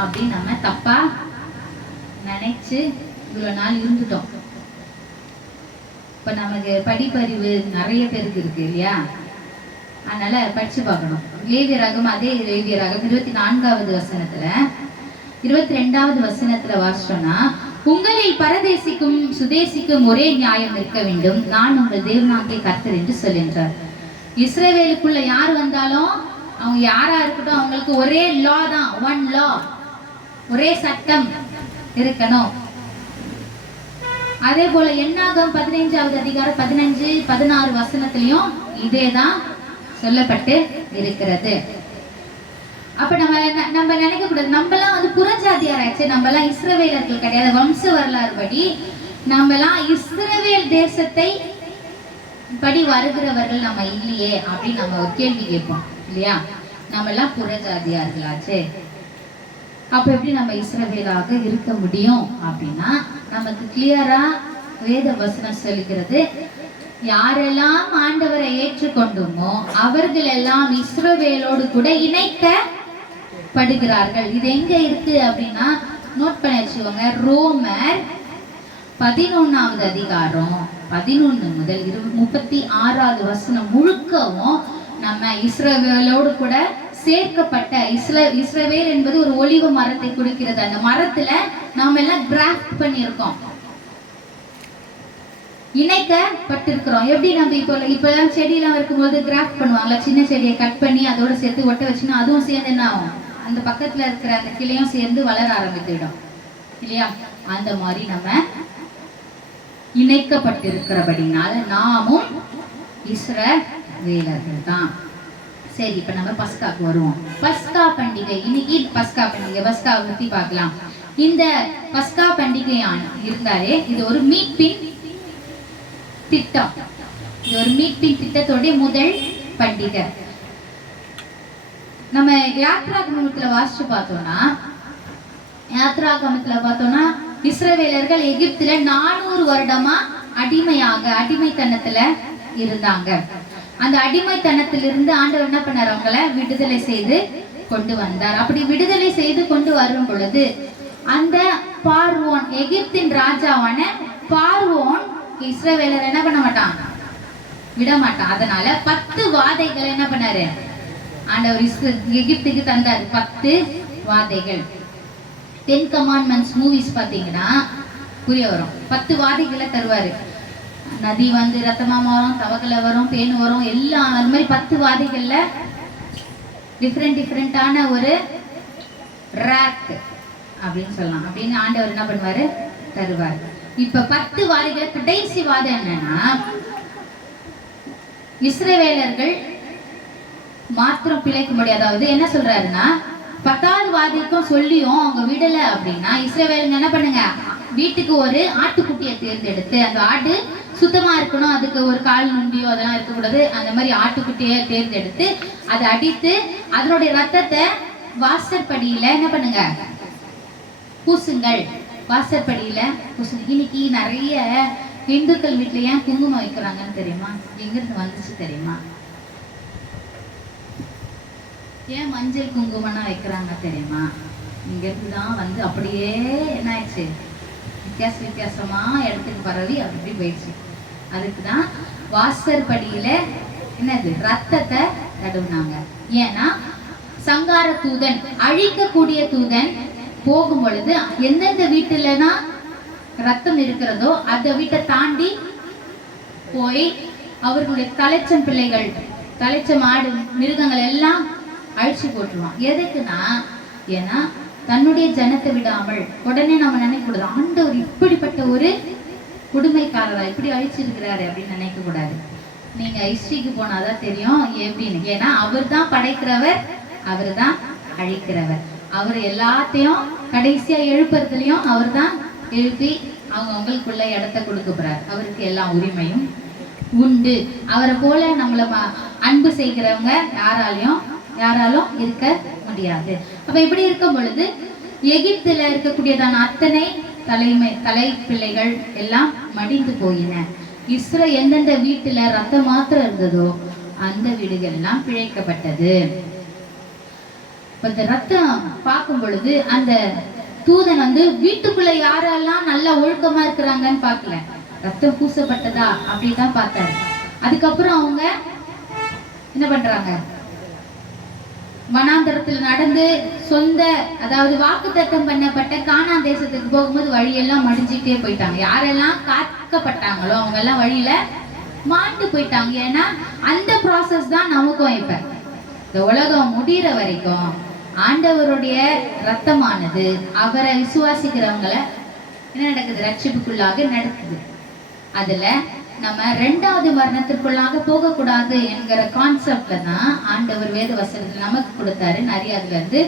அப்படின்னு நம்ம தப்பா நினைச்சு இவ்வளவு நாள் இருந்துட்டோம். இப்ப நமக்கு படிப்பறிவு நிறைய பேருக்கு இருக்கு இல்லையா? அதனால படிச்சு பார்க்கணும். லேவியராகமம், அதே லேவியராகமம் 24வது வசனத்துல 22வது வசனத்துல வாசிச்சோம்னா, உங்களில் பரதேசிக்கும் சுதேசிக்கும் ஒரே நியாயம் இருக்க வேண்டும், நான் உங்கள் தேவனாகிய கர்த்தர் என்று சொல்கின்றார். இஸ்ரவேலுக்குள்ள யார் வந்தாலும் அவங்க யாரா இருக்கட்டும், அவங்களுக்கு ஒரே லா தான், ஒன் லா, ஒரே சட்டம் இருக்கணும். அதே போல என்னாகும் 15வது அதிகாரம் 15, 16 வசனத்திலையும் இதேதான் சொல்லப்பட்டு இருக்கிறது. அப்ப நம்ம நினைக்க கூடாது, நம்மலாம் வந்து புறஜாதியாராச்சு, நம்மலாம் இஸ்ரவேலர்கள் கிடையாது. வம்ச வரலாறு படி நம்மலாம் இஸ்ரவேல் தேசத்தை படி வருகிறவர்கள் நம்ம இல்லையே அப்படின்னு நம்ம ஒரு கேள்வி கேட்போம் இல்லையா? நம்ம எல்லாம் புறஜாதியார்களாச்சு, அப்ப எப்படி நம்ம இஸ்ரவேலாக இருக்க முடியும் அப்படின்னா, நமக்கு கிளியரா வேத வசனம் சொல்கிறது, யாரெல்லாம் ஆண்டவரை ஏற்றுக்கொண்டோமோ அவர்கள் எல்லாம் இஸ்ரவேலோடு கூட இணைக்கப்படுகிறார்கள். இது எங்க இருக்கு அப்படின்னா, நோட் பண்ணி வச்சுக்கோங்க. ரோமர் 11வது அதிகாரம் 11 முதல் 36வது வசனம் முழுக்கவும் நம்ம இஸ்ரவேலோடு கூட சேர்க்கப்பட்ட இஸ்ரவேல் என்பது ஒரு ஒலிவ மரத்தை குறிக்கிறது. அந்த மரத்துல நாம எல்லாம் கிராஃப்ட் பண்ணியிருக்கோம், இணைக்கப்பட்டிருக்கிறோம். எப்படி நம்ம இப்ப செடியெல்லாம் இருக்கும்போது கிராஃப்ட் பண்ணுவாங்களா, சின்ன செடியை கட் பண்ணி அதோட சேர்த்து ஒட்ட வச்சுன்னா அதுவும் சேர்ந்து என்ன ஆகும், அந்த பக்கத்துல இருக்கிற அந்த கிளையும் சேர்ந்து வளர ஆரம்பித்துவிடும் இல்லையா? அந்த மாதிரி நம்ம இணைக்கப்பட்டிருக்கிறபடினால நாமும் இஸ்ரவேலர்கள் தான். சரி, இப்ப நம்ம பஸ்காக்கு வருவோம். பஸ்கா பண்டிகை, இன்னைக்கு பஸ்கா பண்டிகை, பஸ்கா பத்தி பார்க்கலாம். இந்த பஸ்கா பண்டிகை இருந்தாலே இது ஒரு மீட்பின் திட்டம். இது ஒரு மீட்பின் திட்டத்தோட முதல் பண்டிகை. நம்ம யாத்ராகமத்துல வாசிச்சு பார்த்தோம்னா இஸ்ரவேலர்கள் எகிப்துல 400 வருடமா அடிமைத்தனத்துல இருந்தாங்க. அந்த அடிமைத்தனத்திலிருந்து ஆண்டவர் என்ன பண்ணார், அவங்கள விடுதலை செய்து கொண்டு வந்தார். அப்படி விடுதலை செய்து கொண்டு வரும் பொழுது அந்த பார்வோன், எகிப்தின் ராஜாவான பார்வோன் இஸ்ரவேலர் என்ன பண்ண மாட்டான், விட மாட்டான். அதனால 10 வாதைகளை என்ன பண்ணாரு ஆண்டவர் எகிப்துக்கு தந்தார். 10 வாதைகள். 10 கமாண்ட்மெண்ட்ஸ் மூவிஸ் பாத்தீங்கன்னா புரிய வரும். 10 வாதைகளை தருவாரு. நதி வந்து ரத்தமா வரும், தவக்கலை வரும், பேனு வரும், எல்லாம் அது மாதிரி 10 வாதைகள்ல டிஃப்ரெண்டான ஒரு ராக் அப்படின்னு சொல்லலாம். அப்படின்னு ஆண்டவர் என்ன பண்ணுவாரு, தருவார். இப்ப 10 வாதைகள் கடைசி வாதம் என்னன்னா, இஸ்ரவேலர்கள் மாத்திரம் பிழைக்க முடியாது. அதாவது என்ன சொல்றாருன்னா, 10வது வாதிக்கும் சொல்லியும் அவங்க விடல அப்படின்னா இஸ்ரவேலுங்க என்ன பண்ணுங்க, வீட்டுக்கு ஒரு ஆட்டுக்குட்டியை தேர்ந்தெடுத்து, அந்த ஆட்டு சுத்தமா இருக்கணும், அதுக்கு ஒரு கால் நுண்டியோ அதெல்லாம் இருக்கக்கூடாது, அந்த மாதிரி ஆட்டுக்குட்டியை தேர்ந்தெடுத்து அதை அடித்து அதனுடைய ரத்தத்தை வாசற்படியில என்ன பண்ணுங்க, பூசுங்கள். வாசற்படியில பூசுங்க. இன்னைக்கு நிறைய இந்துக்கள் வீட்டுல ஏன் குங்குமம் வைக்கிறாங்கன்னு தெரியுமா? எங்க இருந்து வந்துச்சு தெரியுமா? ஏன் மஞ்சள் குங்குமம்னா வைக்கிறாங்க தெரியுமா? இங்க இருந்துதான் வந்து அப்படியே என்ன ஆயிடுச்சு, வித்தியாசமா இடத்துக்கு பரவி அப்படி போயிடுச்சு. அதுக்குதான் வாசற்படியில என்னது, ரத்தத்தை தடவுனாங்க. ஏன்னா சங்கார தூதன், அழிக்கக்கூடிய தூதன் போகும் பொழுது எந்தெந்த வீட்டுலனா ரத்தம் இருக்கிறதோ அந்த வீட்டை தாண்டி போய் அவர்களுடைய தலைச்சம் பிள்ளைகள், தலைச்சம் ஆடு, மிருகங்கள் எல்லாம் அழிச்சு போட்டுருவான். எதுக்குன்னா, ஏன்னா தன்னுடைய ஜனத்தை விடாமல். உடனே நம்ம நினைக்க கூடாது, ஆண்டவர் இப்படிப்பட்ட ஒரு கொடுமைக்காரரா இப்படி அழிச்சிருக்கிறாரு அப்படின்னு நினைக்க கூடாது. நீங்க ஹிஸ்டரிக்கு போனாதான் தெரியும் எப்படின்னு. ஏன்னா அவர் தான் படைக்கிறவர், அவர் தான் அழிக்கிறவர். அவர் எல்லாத்தையும் கடைசியா எழுப்புறதுலயும் அவர் தான் எழுப்பி அவங்களுக்குள்ள இடத்த கொடுக்க போறார். அவருக்கு எல்லா உரிமையும் உண்டு. அவரை போல நம்மள அன்பு செய்கிறவங்க யாராலும் இருக்க முடியாது. அப்ப இப்படி இருக்கும் பொழுது எகிப்துல இருக்கக்கூடியதான அத்தனை தலை பிள்ளைகள் எல்லாம் மடிந்து போயின. எந்தெந்த வீட்டுல ரத்தம் மாத்திரம் இருந்ததோ அந்த வீடுகள் எல்லாம் பிழைக்கப்பட்டது. இந்த ரத்தம் பார்க்கும் பொழுது அந்த தூதன் வந்து வீட்டுக்குள்ள யாரெல்லாம் நல்லா ஒழுக்கமா இருக்கிறாங்கன்னு பார்க்கல, ரத்தம் பூசப்பட்டதா அப்படிதான் பார்த்தாரு. அதுக்கப்புறம் அவங்க என்ன பண்றாங்க, வனாந்தரத்தில் நடந்து சொந்த, அதாவது வாக்குத்தத்தம் பண்ணப்பட்ட கானான் தேசத்துக்கு போகும்போது வழியெல்லாம் மடிஞ்சிட்டே போயிட்டாங்க. யாரெல்லாம் காக்கப்பட்டாங்களோ அவங்க எல்லாம் வழியில மாண்டு போயிட்டாங்க. ஏன்னா அந்த ப்ராசஸ் தான் நமக்கும். இப்ப இந்த உலகம் முடிகிற வரைக்கும் ஆண்டவருடைய ரத்தமானது அவரை விசுவாசிக்கிறவங்களை என்ன நடக்குது? ரட்சிப்புக்குள்ளாக நடக்குது. அதுல நம்ம 2வது மரணத்திற்குள்ளாக போகக்கூடாது என்கிற கான்செப்ட்ல தான் ஆண்டவர் வேத வசனத்தில் நமக்கு கொடுத்தாரு. நிறைய அதுல இருந்து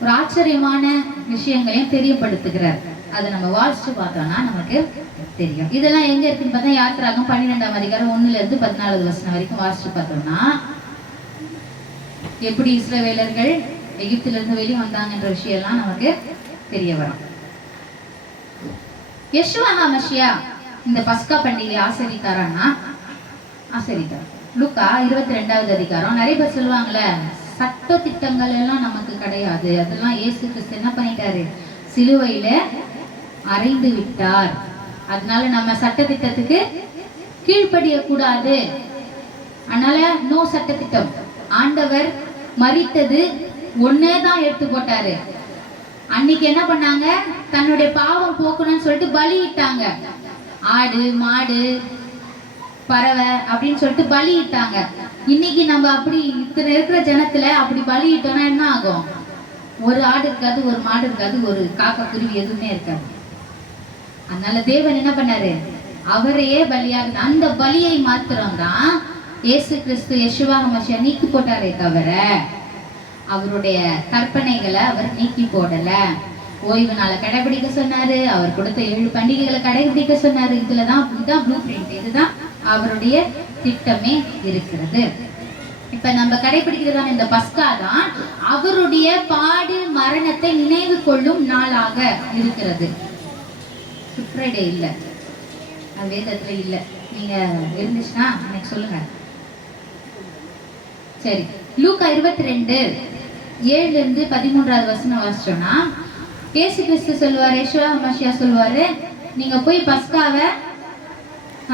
ஒரு ஆச்சரியமான விஷயங்களையும் தெரியப்படுத்துகிறார். அதை நம்ம வாசிச்சு பார்த்தோம்னா நமக்கு தெரியும். இதெல்லாம் எங்க இருக்குன்னு பார்த்தா யாத்திராகம் 12ஆம் அதிகாரம் 1ல இருந்து 14வது வசனம் வரைக்கும் வாசிச்சு பார்த்தோம்னா எப்படி இஸ்ரவேலர்கள் எகிப்தில இருந்து வெளியே வந்தாங்கன்ற விஷயம் எல்லாம் நமக்கு தெரிய வரும். யெஷுவா ஹமஷியா இந்த பஸ்கா பண்டிகை ஆசரித்தாரான்னா ஆசரித்தார். லூக்கா 22வது அதிகாரம். நிறைய பேர் சொல்லுவாங்கல்ல, சட்ட திட்டங்கள் எல்லாம் நமக்கு கிடையாது, அதெல்லாம் இயேசு கிறிஸ்து என்ன பண்ணிட்டாரு? சிலுவையில அறைந்து விட்டார். அதனால நம்ம சட்ட திட்டத்துக்கு கீழ்ப்படிய கூடாது. அதனால நோ சட்ட திட்டம். ஆண்டவர் மரித்தது ஒன்னேதான் எடுத்து போட்டாரு. அன்னைக்கு என்ன பண்ணாங்க? தன்னுடைய பாவம் போக்கணும்னு சொல்லிட்டு பலியிட்டாங்க. ஆடு, மாடு, பறவை அப்படின்னு சொல்லிட்டு பலியிட்டாங்க. இன்னைக்கு நம்ம அப்படி இத்தனை இருக்கிற ஜனத்துல அப்படி பலியிட்டோம்னா என்ன ஆகும்? ஒரு ஆடு இருக்காது, ஒரு மாடு இருக்காது, ஒரு காக்கா குருவி எதுவுமே இருக்காது. அதனால தேவன் என்ன பண்ணாரு? அவரையே பலியாக அந்த பலியை மாத்திரம்தான் இயேசு கிறிஸ்து யெஷுவா ஹமஷியா நீக்கி போட்டாரே தவிர அவருடைய கற்பனைகளை அவர் நீக்கி போடல. ஓய்வு நாளை கடைபிடிக்க சொன்னாரு. அவர் கொடுத்த 7 பண்டிகைகளை கடைபிடிக்க சொன்னாரு. இதுதான் ப்ளூ பிரிண்ட். இதுதான் அவருடைய திட்டமே இருக்கிறது. இப்ப நம்ம கடைபிடிக்கிறதான இந்த பஸ்கா தான் அவருடைய பாடு மரணத்தை நினைவு கொள்ளும் நாளாக இருக்கிறது. குட் ஃப்ரைடே இல்ல, அது வேதத்துல இல்ல. நீங்க இருந்துச்சுன்னா எனக்கு சொல்லுங்க. சரி, லூக்கா 22:7 இருந்து 13வது வசனம் வாசிச்சோம்னா இயேசு கிறிஸ்து சொல்லுவாரு, யெஷுவா ஹமஷியா சொல்லுவாரு, நீங்க போய் பஸ்காவை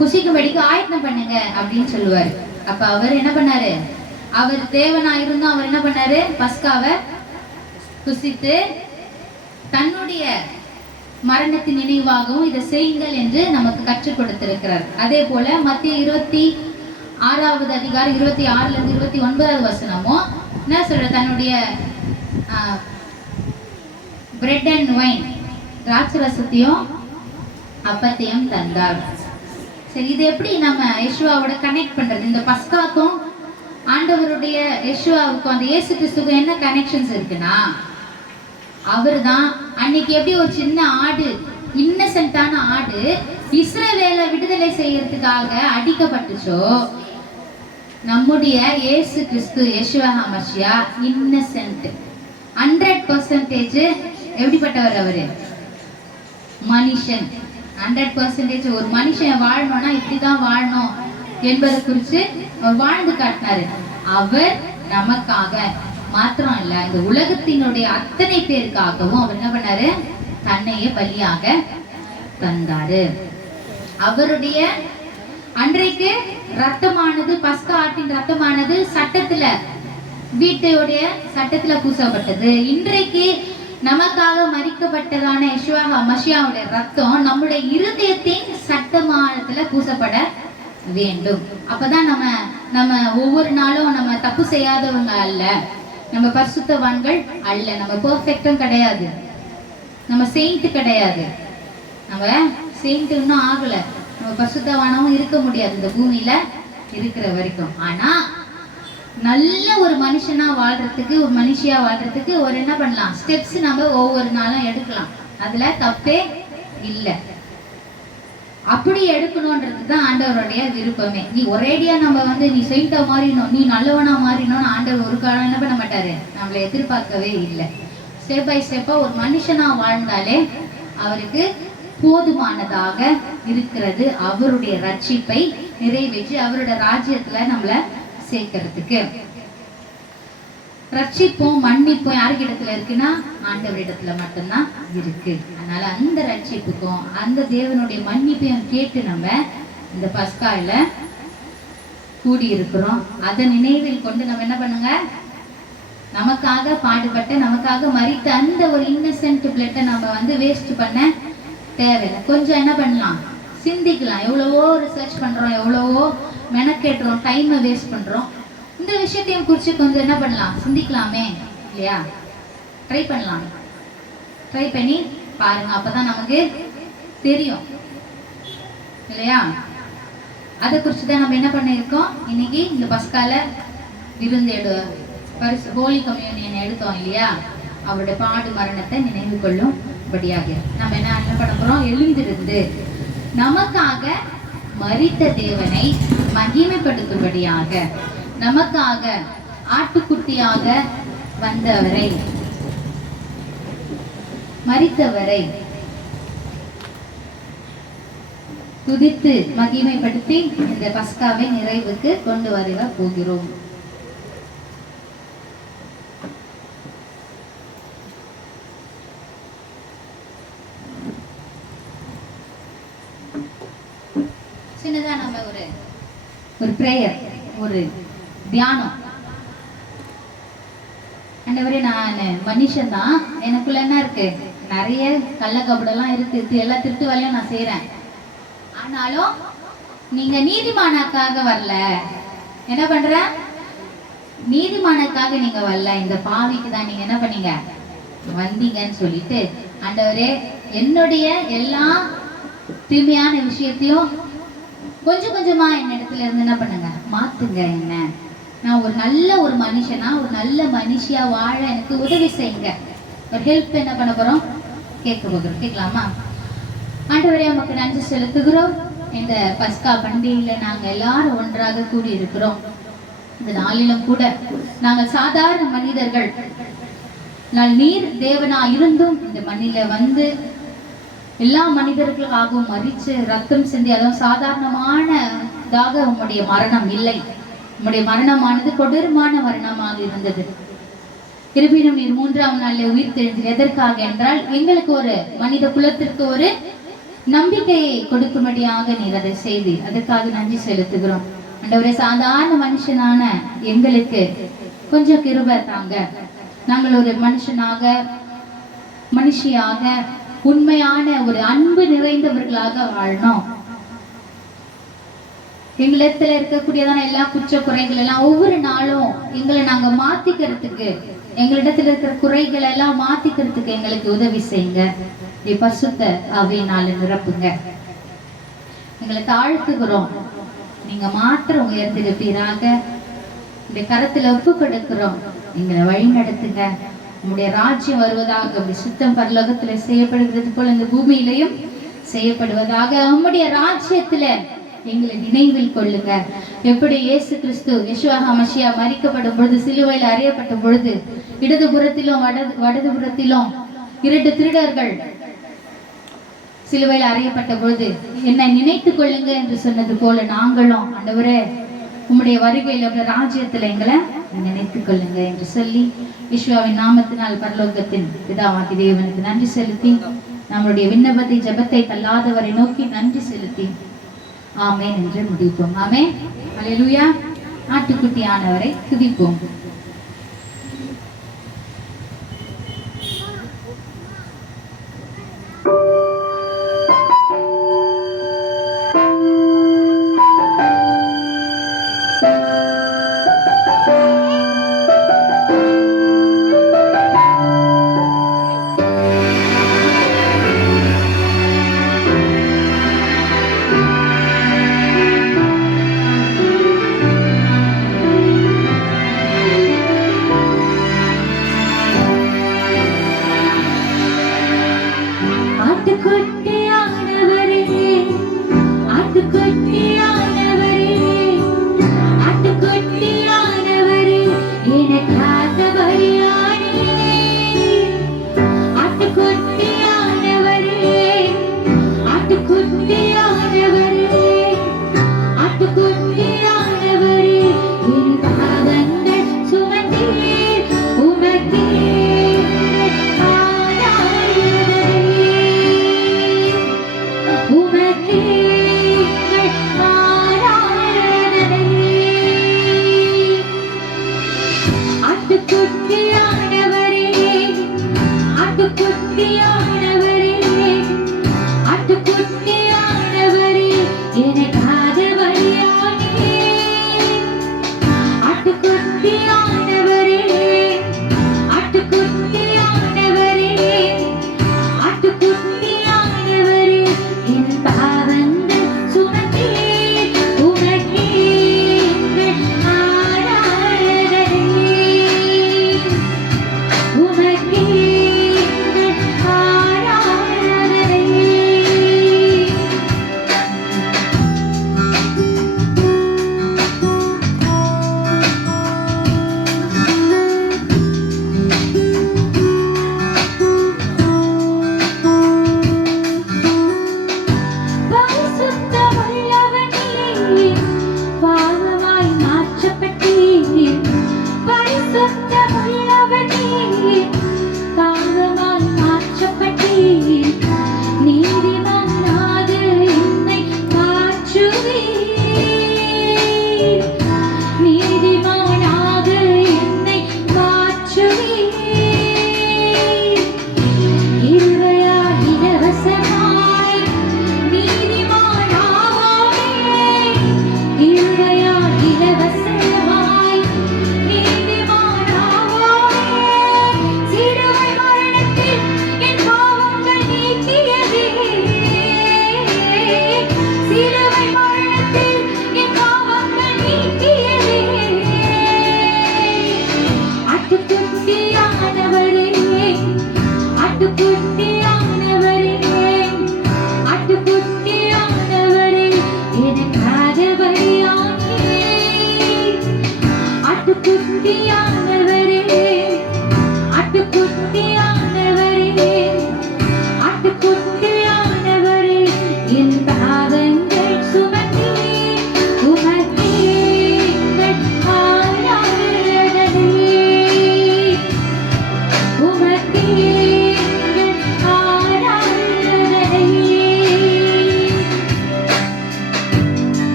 புசிக்கும்படிக்கு ஆயத்தம் பண்ணுங்க அப்படின்னு சொல்லுவாரு. அப்ப அவர் என்ன பண்ணாரு? அவர் தேவனா இருந்தும் அவர் என்ன பண்ணாரு? பஸ்காவை புசித்து தன்னுடைய மரணத்தின் நினைவாகவும் இதை செய்யுங்கள் என்று நமக்கு கற்றுக் கொடுத்திருக்கிறார். அதே போல மத்திய 26வது அதிகாரம் 26ல இருந்து 29வது வசனமும் என்ன சொல்ற? தன்னுடைய பிரெட் அண்ட் ஒயின், திராட்சரசத்தையும் அப்பத்தையும் தந்தார். சரி, இது எப்படி நம்ம யெஷுவாவோட கனெக்ட் பண்றது? இந்த பஸ்காக்கும் ஆண்டவருடைய யெஷுவாவுக்கும் அந்த இயேசு கிறிஸ்துக்கும் என்ன கனெக்ஷன்ஸ் இருக்குன்னா, அவர் தான் அன்னைக்கு எப்படி ஒரு சின்ன ஆடு, இன்னசென்ட்டான ஆடு இஸ்ரவேலை விடுதலை செய்யறதுக்காக அடிக்கப்பட்டுச்சோ, நம்முடைய இயேசு கிறிஸ்து யெஷுவா ஹமஷியா இன்னசென்ட், 100% எப்படிப்பட்டவர்? அவரு மனுஷன். 100% ஒரு மனுஷன் வாழணும்னா இப்படிதான் வாழணும் என்பதை குறித்து அவர் வாழ்ந்து காட்டினாரு. அவர் நமக்காக மாத்திரம் இல்ல, இந்த உலகத்தினுடைய அத்தனை பேருக்காகவும் அவர் என்ன பண்ணாரு? தன்னையே பலியாக தந்தாரு. அவருடைய அன்றைக்கு ரத்தமானது, பஸ்கா ஆட்டின் ரத்தமானது சட்டத்துல, வீட்டையுடைய சட்டத்துல பூசப்பட்டது. இன்றைக்கு நமக்காக மரிக்கப்பட்டதான யெஷுவா ஹமஷியாவுடைய ரத்தம் நம்முடைய இருதயத்தின் சட்டமானத்துல பூசப்பட வேண்டும். அப்பதான் நம்ம ஒவ்வொரு நாளும் நம்ம தப்பு செய்யாதவங்க அல்ல, நம்ம பரிசுத்தவான்கள் அல்ல, நம்ம பெர்ஃபெக்ட்டும் கிடையாது, நம்ம செயிண்ட் கிடையாது, நம்ம செயிண்ட் இன்னும் ஆகல, நம்ம பரிசுத்தவானவும் இருக்க முடியாது இந்த பூமியில இருக்கிற வரைக்கும். ஆனா நல்ல ஒரு மனுஷனா வாழ்றதுக்கு, ஒரு மனுஷியா வாழ்றதுக்கு ஒரு என்ன பண்ணலாம்? ஸ்டெப்ஸ் நம்ம ஒவ்வொரு நாளும் எடுக்கலாம். அதுல தப்பே இல்லை. அப்படி எடுக்கணும்ன்றது தான் ஆண்டவருடைய விருப்பமே. நீ ஒரேடியா நம்ம நீ செயின்டா மாறினோம், நீ நல்லவனா மாறினோம்னு ஆண்டவர் ஒரு காலம் என்ன பண்ண மாட்டாரு, நம்மளை எதிர்பார்க்கவே இல்லை. ஸ்டெப் பை ஸ்டெப்பா ஒரு மனுஷனா வாழ்ந்தாலே அவருக்கு போதுமானதாக இருக்கிறது. அவருடைய ரட்சிப்பை நிறைவேற்றி அவருடைய ராஜ்யத்துல நம்மள சேர்க்கிறதுக்கு. ரட்சிப்பும் மன்னிப்பும் யாருக்கிடத்துல இருக்குன்னா ஆண்டவரிடத்துல மட்டும்தான் இருக்கு. அதனால அந்த ரட்சிப்புக்கும் அந்த தேவனுடைய மன்னிப்பையும் கேட்டு நம்ம இந்த பஸ்கால கூடி இருக்கிறோம். அதை நினைவில் கொண்டு நம்ம என்ன பண்ணுங்க? நமக்காக பாடுபட்ட, நமக்காக மரித்த அந்த ஒரு இன்னசென்ட் பிளட்டை நம்ம வந்து வேஸ்ட் பண்ண தேவையில்லை. கொஞ்சம் என்ன பண்ணலாம், சிந்திக்கலாம். எவ்வளவோ ரிசர்ச் பண்றோம், எவ்வளவோ மெனக்கேட்டுறோம், டைமை வேஸ்ட் பண்றோம். இந்த விஷயத்தையும் குறித்து கொஞ்சம் என்ன பண்ணலாம், சிந்திக்கலாமே இல்லையா? ட்ரை பண்ணலாம். ட்ரை பண்ணி பாருங்க, அப்பதான் நமக்கு தெரியும் இல்லையா? அதை குறித்து தான் நம்ம என்ன பண்ணியிருக்கோம் இன்னைக்கு. இந்த பஸ்கால விருந்து ஹோலி கம்யூனியன் எடுத்தோம் இல்லையா? அவருடைய பாடு மரணத்தை நினைவு கொள்ளும் படியாக நம்ம என்ன பண்ண போறோம், எழுந்திருந்து நமக்காக மரித்த தேவனை மகிமைப்படுத்தும்படியாக, நமக்காக ஆட்டுக்குட்டியாக வந்தவரை, மரித்தவரை துதித்து மகிமைப்படுத்தி இந்த பஸ்காவை நிறைவுக்கு கொண்டு வர போகிறோம். சின்னதா நம்ம ஒரு பிரேயர், ஒரு தியானம். ஆண்டவரே, நான் மனுஷன் தான், எனக்குள்ள என்ன இருக்கு, நிறைய கள்ள கபடெல்லாம் இருக்கு, எல்லா திருட்டு வேலையும் நான் செய்யறேன். ஆனாலும் நீங்க நீதிமானுக்காக வரல. என்ன பண்ற, நீதிமானுக்காக நீங்க வரல, இந்த பாவிக்கு தான் நீங்க என்ன பண்ணீங்க, வந்தீங்கன்னு சொல்லிட்டு, ஆண்டவரே என்னுடைய எல்லா தீமையான விஷயத்தையும் கொஞ்சம் கொஞ்சமா என்னிடத்துல இருந்து என்ன பண்ணுங்க, மாத்துங்க. என்ன, நான் ஒரு நல்ல ஒரு மனுஷனா, ஒரு நல்ல மனுஷியா வாழ எனக்கு உதவி செய்யுங்க. ஒரு ஹெல்ப் என்ன பண்ண போறோம், கேட்க போகிறோம். கேட்கலாமா? ஆண்டவரே, நமக்கு நன்றி செலுத்துகிறோம். இந்த பஸ்கா பண்டிகையில நாங்க எல்லாரும் ஒன்றாக கூடி இருக்கிறோம். இந்த நாளிலும் கூட நாங்கள் சாதாரண மனிதர்கள், நீர் தேவனா இருந்தும் இந்த மண்ணில வந்து எல்லா மனிதர்களுக்காகவும் மரிச்சு ரத்தம் சிந்தி, அதுவும் சாதாரணமானதாக உம்முடைய மரணம் இல்லை. உம்முடைய மரணமானது கொடூரமான மரணமாக இருந்தது. இருப்பினும் நீர் 3ஆம் நாளில் உயிர் தெழுந்தீர். எதற்காக என்றால், எங்களுக்கு ஒரு மனித குலத்திற்கு ஒரு நம்பிக்கையை கொடுக்கும்படியாக நீர் அதை செய்தீர். அதற்காக நன்றி செலுத்துகிறோம். ஆண்டவரே, சாதாரண மனுஷனான எங்களுக்கு கொஞ்சம் கிருபை தாங்க. நாங்கள் ஒரு மனுஷனாக, மனுஷியாக, உண்மையான ஒரு அன்பு நிறைந்தவர்களாக வாழணும். எங்களிடத்துல இருக்கக்கூடியதான எல்லா குற்ற குறைகள் எல்லாம் ஒவ்வொரு நாளும் எங்களை நாங்க மாத்திக்கிறதுக்கு, எங்களிடத்துல இருக்கிற குறைகள் எல்லாம் மாத்திக்கிறதுக்கு எங்களுக்கு உதவி செய்யுங்க. பரிசுத்த ஆவியினால நிரப்புங்க. எங்களை தாழ்த்துகிறோம். நீங்க மாத்திரம் உயர்ந்திருப்பீராக. இந்த கரத்துல ஒப்பு கொடுக்கிறோம். எங்களை வழி நடத்துங்க. உங்களுடைய ராஜ்யம் வருவதாக. அப்படி சுத்தம் பரலோகத்துல செய்யப்படுகிறது போல இந்த பூமியிலையும் செய்யப்படுவதாக. உம்முடைய ராஜ்யத்துல எங்களை நினைவில் கொள்ளுங்க. எப்படி இயேசு கிறிஸ்து யெஷுவா மசியா மரிக்கப்படும் பொழுது, சிலுவையில் அறையப்பட்ட பொழுது, இடதுபுறத்திலும் வடதுபுறத்திலும் 2 திருடர்கள் சிலுவையில் அறையப்பட்ட பொழுது என்னை நினைத்துக் கொள்ளுங்க என்று சொன்னது போல, நாங்களும் ஆண்டவரே உம்முடைய வருகையில் உடைய ராஜ்யத்துல எங்களை நினைத்துக் கொள்ளுங்க என்று சொல்லி, யெஷுவாவின் நாமத்தினால் பரலோகத்தின் பிதாவாகிய தேவனுக்கு நன்றி செலுத்தி, நம்முடைய விண்ணப்பத்தை ஜெபத்தை தள்ளாதவரை நோக்கி நன்றி செலுத்தி ஆமென் என்று முடிப்போம். ஆமென். அல்லேலூயா. ஆட்டுக்குட்டியானவரை துதிப்போம்.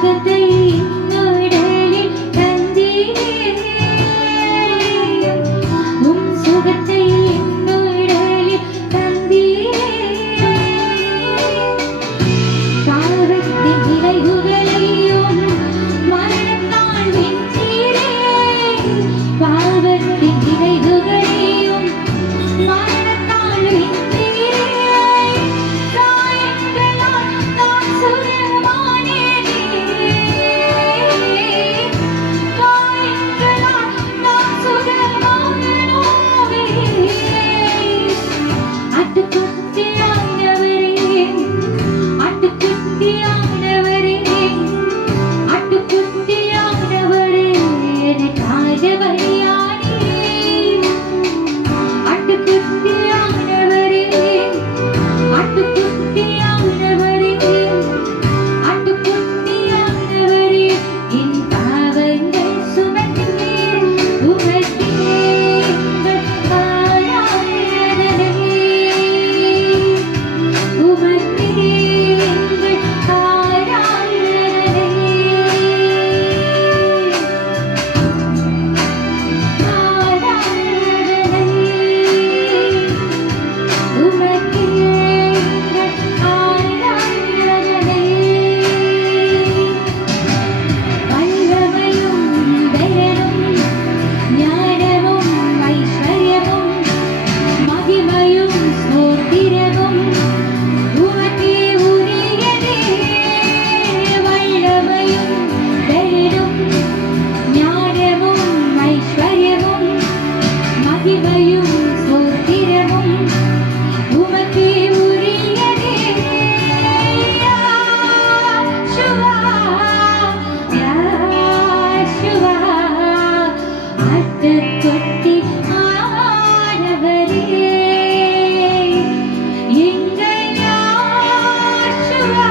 சுகத்தை உடலில் தந்தீரே உம் சுகத்தை உடலில் தந்தீரே பாவத்தின் விளைவுகளையும் மரணத்தால் வென்றீரே பாவத்தின் விளைவுகளையும் மரணத்தால் வென்றீரே காயங்களால் நான் சுகமானேனே காயங்களால் நான் சுகமானோமே ஆட்டுக்குட்டியானவரே ஆட்டுக்குட்டியானவரே ஆட்டுக்குட்டியானவரே எனக்காக பலியானீரே ஆட்டுக்குட்டியானவரே ஆட்டுக்குட்டியானவரே ஆட்டுக்குட்டியானவரே என் பாவங்கள் சுமந்தீர் உமக்கே எங்கள் ஆராதனை உமக்கே எங்கள் ஆராதனை உமக்கே எங்கள் ஆராதனை வல்லமையும் தயனும் ஞானமும் ஐஸ்வர்யமும் மகிமையும் ஸ்தோத்திரமும் உமக்கே உரியதே வல்லமையும் தயனும் ஞானமும் ஐஸ்வர்யமும் மகிமையும் ஸ்தோத்திரமும் உமக்கே உரியதே யாஷுவா யாஷுவா ஆட்டுக்குட்டி ஆனவரே எங்கள் யாஷுவா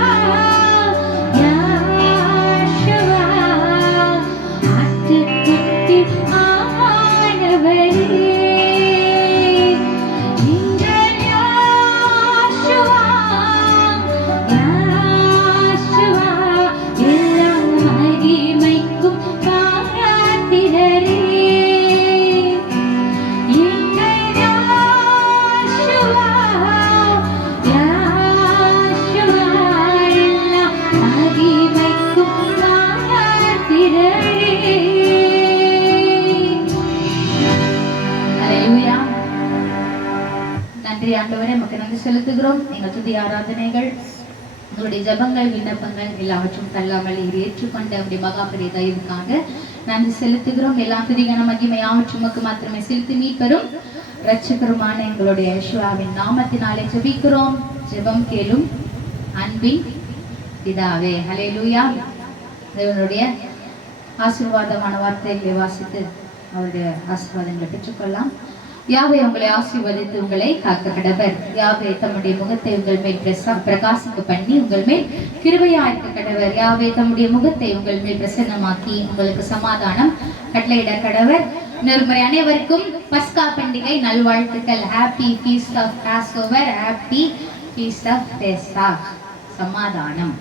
யாஷுவா ஆட்டுக்குட்டி ஆனவரே எங்கள் யாஷுவா யாஷுவா எல்லா மகிமைக்கும் பாத்திரரே எங்கள் யாஷுவா யாஷுவா எல்லா மகிமைக்கும் பாத்திரரே. அல்லேலூயா. நன்றி ஆண்டவரே, நமக்கு நன்றி செலுத்துகிறோம். எங்கள் துதி ஆராதனைகள், உங்களுடைய ஜெபங்கள், விண்ணப்பங்கள் எல்லாவற்றும் தள்ளாமல் நீர் ஏற்றுக்கொண்ட உடைய மகாபெரிய தயவுக்காக நன்றி செலுத்துகிறோம். எல்லா துதிகான மகிமை யாவற்றும் உமக்கு மாத்திரமே செலுத்தி மீட்பெறும் இரட்சகருமான எங்களுடைய யெகோவாவின் நாமத்தினாலே ஜெபிக்கிறோம். ஜெபம் கேளும் அன்பின் பிதாவே. ஹல்லேலூயா. தேவனுடைய ஆசீர்வாதமான வார்த்தைகளை வாசித்து அவருடைய ஆசீர்வாதங்களை பெற்றுக்கொள்ளலாம். யாவே உங்களை ஆசீர்வதித்து உங்களை காக்க கடவர். யாவே தம்முடைய முகத்தை உங்கள் மேல் பிரகாசிக்க பண்ணி உங்கள் மேல் கிருபையாயிருக்க கடவர். யாவே தம்முடைய முகத்தை உங்கள் மேல் பிரசன்னமாக்கி உங்களுக்கு சமாதானம் கட்டளையிட கடவர். இன்னொரு முறை அனைவருக்கும் பஸ்கா பண்டிகை நல்வாழ்த்துக்கள். Happy feast of Passover, happy feast of Pesach. சமாதானம்.